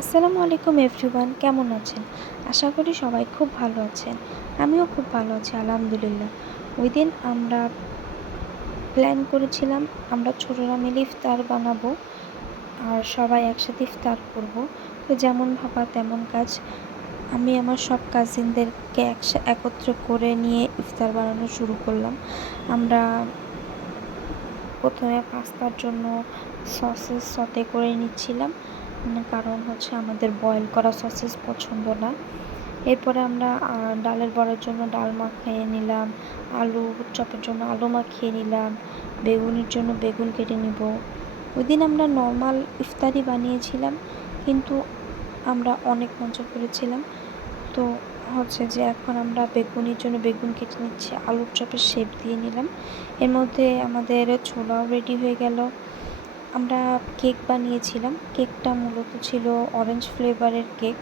আসসালামু আলাইকুম এভরিওয়ান, কেমন আছেন? আশা করি সবাই খুব ভালো আছেন। আমিও খুব ভালো আছি আলহামদুলিল্লাহ। ওইদিন আমরা প্ল্যান করেছিলাম আমরা ছোটরা মিলে ইফতার বানাবো আর সবাই একসাথে ইফতার করব। তো যেমন ভাবা তেমন কাজ। আমি আমার সব কাজিনদেরকে একত্র করে নিয়ে ইফতার বানানো শুরু করলাম। আমরা প্রথমে পাস্তার জন্য সসেস সতে করে নিচ্ছিলাম, কারণ হচ্ছে আমাদের বয়েল করা সসেস পছন্দ না। এরপরে আমরা ডালের বড়ার জন্য ডাল মাখিয়ে নিলাম, আলু চপের জন্য আলু মাখিয়ে নিলাম, বেগুনের জন্য বেগুন কেটে নিব। ওই দিন আমরা নর্মাল ইফতারি বানিয়েছিলাম, কিন্তু আমরা অনেক মজা করেছিলাম। তো হচ্ছে যে এখন আমরা বেগুনের জন্য বেগুন কেটে নিচ্ছি, আলুর চপের শেপ দিয়ে নিলাম। এর মধ্যে আমাদের ছোলাও রেডি হয়ে গেল। আমরা কেক বানিয়েছিলাম। কেকটা মূলত ছিল অরেঞ্জ ফ্লেভারের কেক।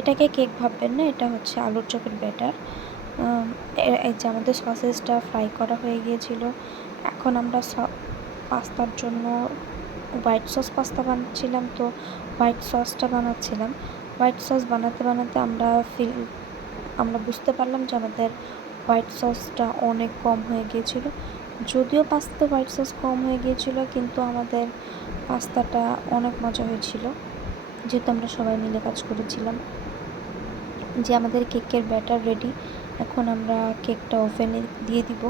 এটাকে কেক ভাববেন না, এটা হচ্ছে আলুর চপের ব্যাটার। এই যে আমাদের সসেসটা ফ্রাই করা হয়ে গিয়েছিল। এখন আমরা পাস্তার জন্য হোয়াইট সস পাস্তা বানাচ্ছিলাম, তো হোয়াইট সসটা বানাচ্ছিলাম। হোয়াইট সস বানাতে বানাতে আমরা বুঝতে পারলাম যে আমাদের হোয়াইট সসটা অনেক কম হয়ে গিয়েছিল। যদিও পাস্তাতে হোয়াইট সস কম হয়ে গিয়েছিল, কিন্তু আমাদের পাস্তাটা অনেক মজা হয়েছিল, যেহেতু আমরা সবাই মিলে কাজ করেছিলাম। যে আমাদের কেকের ব্যাটার রেডি। এখন আমরা কেকটা ওভেনে দিয়ে দিব।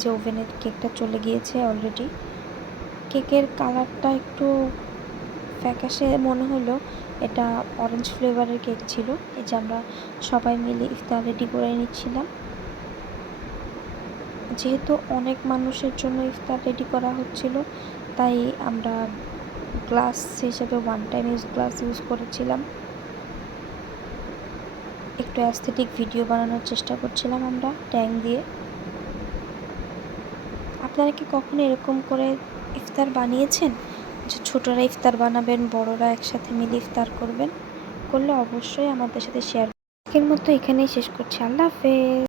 যে ওভেনের কেকটা চলে গিয়েছে অলরেডি। কেকের কালারটা একটু ফ্যাকাশে মনে হলো, এটা অরেঞ্জ ফ্লেভারের কেক ছিল। এই যে আমরা সবাই মিলে ইফতার রেডি করে নিচ্ছিলাম। যেহেতু অনেক মানুষের জন্য ইফতার রেডি করা হচ্ছিল, তাই আমরা গ্লাস হিসেবে one time use glass use করেছিলাম। একটু অ্যাস্থেটিক ভিডিও বানানোর চেষ্টা করছিলাম আমরা ট্যাং দিয়ে। আপনারা কি কখনো এরকম করে ইফতার বানিয়েছেন, যে ছোটরা ইফতার বানাবেন, বড়রা একসাথে মিলে ইফতার করবেন? করলে অবশ্যই আমাদের সাথে শেয়ার। আজকের মতো এখানেই শেষ করছি। আল্লাহ হাফেজ।